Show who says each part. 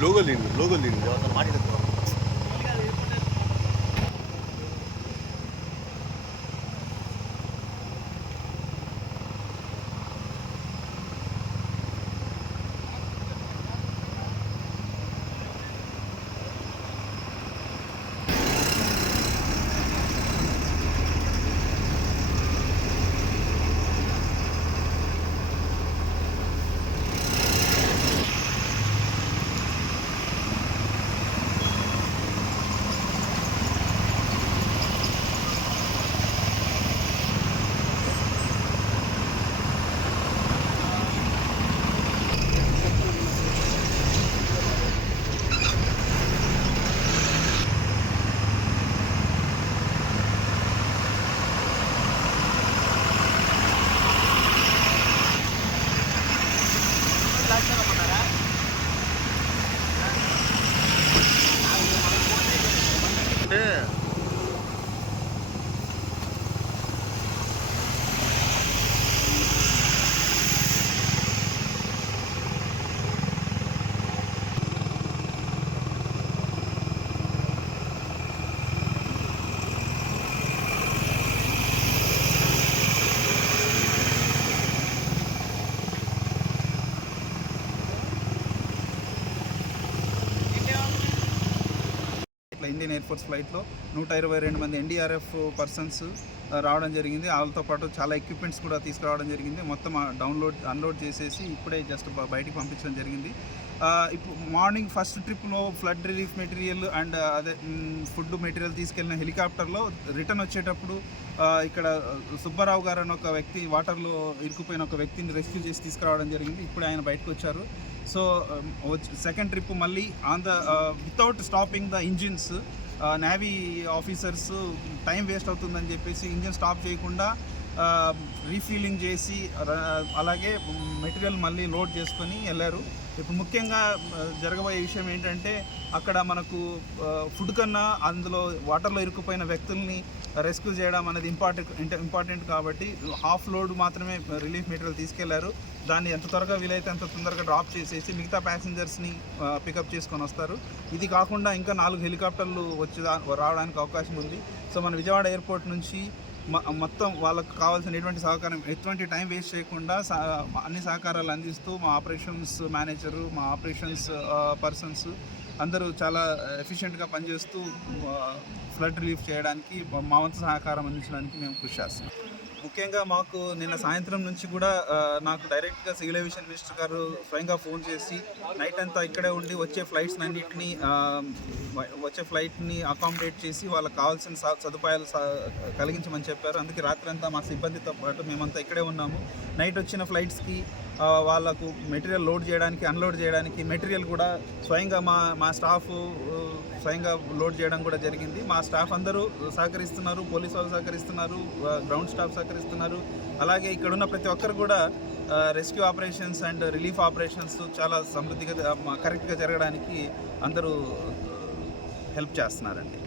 Speaker 1: ಲೋಗಲ್ ಲೋಗಲ್ ಮಾಡಿದ್ರು లేండి
Speaker 2: Indian air force ఫ్లైట్లో నూట ఇరవై రెండు మంది ఎన్డీఆర్ఎఫ్ పర్సన్స్ రావడం జరిగింది. వాళ్ళతో పాటు చాలా ఎక్విప్మెంట్స్ కూడా తీసుకురావడం జరిగింది. మొత్తం డౌన్లోడ్ అన్లోడ్ చేసేసి ఇప్పుడే జస్ట్ బయటికి పంపించడం జరిగింది. ఇప్పుడు మార్నింగ్ ఫస్ట్ ట్రిప్లో ఫ్లడ్ రిలీఫ్ మెటీరియల్ అండ్ అదే ఫుడ్ మెటీరియల్ తీసుకెళ్ళిన హెలికాప్టర్లో రిటర్న్ వచ్చేటప్పుడు ఇక్కడ సుబ్బారావు గారు అని ఒక వ్యక్తి వాటర్లో ఇరుక్కుపోయిన ఒక వ్యక్తిని రెస్క్యూ చేసి తీసుకురావడం జరిగింది. ఇప్పుడు ఆయన బయటకు వచ్చారు. సో సెకండ్ ట్రిప్ మళ్ళీ on the without stopping the engines navy officers time waste అవుతుందని చెప్పేసి ఇంజన్ స్టాప్ చేయకుండా రీఫీలింగ్ చేసి అలాగే మెటీరియల్ మళ్ళీ లోడ్ చేసుకొని వెళ్ళారు. ఇప్పుడు ముఖ్యంగా జరగబోయే విషయం ఏంటంటే అక్కడ మనకు ఫుడ్ కన్నా అందులో వాటర్లో ఇరుక్కుపోయిన వ్యక్తుల్ని రెస్క్యూ చేయడం అనేది ఇంపార్టెంట్ ఇంపార్టెంట్ కాబట్టి హాఫ్ లోడ్ మాత్రమే రిలీఫ్ మెటీరియల్ తీసుకెళ్ళారు. దాన్ని ఎంత త్వరగా వీలైతే అంత తొందరగా డ్రాప్ చేసేసి మిగతా ప్యాసింజర్స్ని పికప్ చేసుకొని వస్తారు. ఇది కాకుండా ఇంకా నాలుగు హెలికాప్టర్లు వచ్చి రావడానికి అవకాశం ఉంది. సో మన విజయవాడ ఎయిర్పోర్ట్ నుంచి మొత్తం వాళ్ళకు కావాల్సిన ఎటువంటి సహకారం ఎటువంటి టైం వేస్ట్ చేయకుండా అన్ని సహకారాలు అందిస్తూ మా ఆపరేషన్స్ మేనేజరు మా ఆపరేషన్స్ పర్సన్స్ అందరూ చాలా ఎఫిషియెంట్గా పనిచేస్తూ ఫ్లడ్ రిలీఫ్ చేయడానికి మా వంతు సహకారం అందించడానికి మేము కృషి చేస్తాం ముఖ్యంగా మాకు నిన్న సాయంత్రం నుంచి కూడా నాకు డైరెక్ట్గా సివిల్ ఏవియేషన్ మినిస్టర్ గారు స్వయంగా ఫోన్ చేసి నైట్ అంతా ఇక్కడే ఉండి వచ్చే ఫ్లైట్స్ అన్నింటినీ వచ్చే ఫ్లైట్ని అకామిడేట్ చేసి వాళ్ళకి కావాల్సిన సదుపాయాలు కలిగించమని చెప్పారు. అందుకే రాత్రి అంతా మా సిబ్బందితో పాటు మేమంతా ఇక్కడే ఉన్నాము. నైట్ వచ్చిన ఫ్లైట్స్కి వాళ్ళకు మెటీరియల్ లోడ్ చేయడానికి అన్లోడ్ చేయడానికి మెటీరియల్ కూడా స్వయంగా మా మా స్టాఫ్ స్వయంగా లోడ్ చేయడం కూడా జరిగింది. మా స్టాఫ్ అందరూ సహకరిస్తున్నారు పోలీస్ వాళ్ళు సహకరిస్తున్నారు గ్రౌండ్ స్టాఫ్ సహకరిస్తున్నారు. అలాగే ఇక్కడ ఉన్న ప్రతి ఒక్కరు కూడా rescue operations and relief operations చాలా సమృద్ధిగా కరెక్ట్గా జరగడానికి అందరూ హెల్ప్ చేస్తున్నారండి.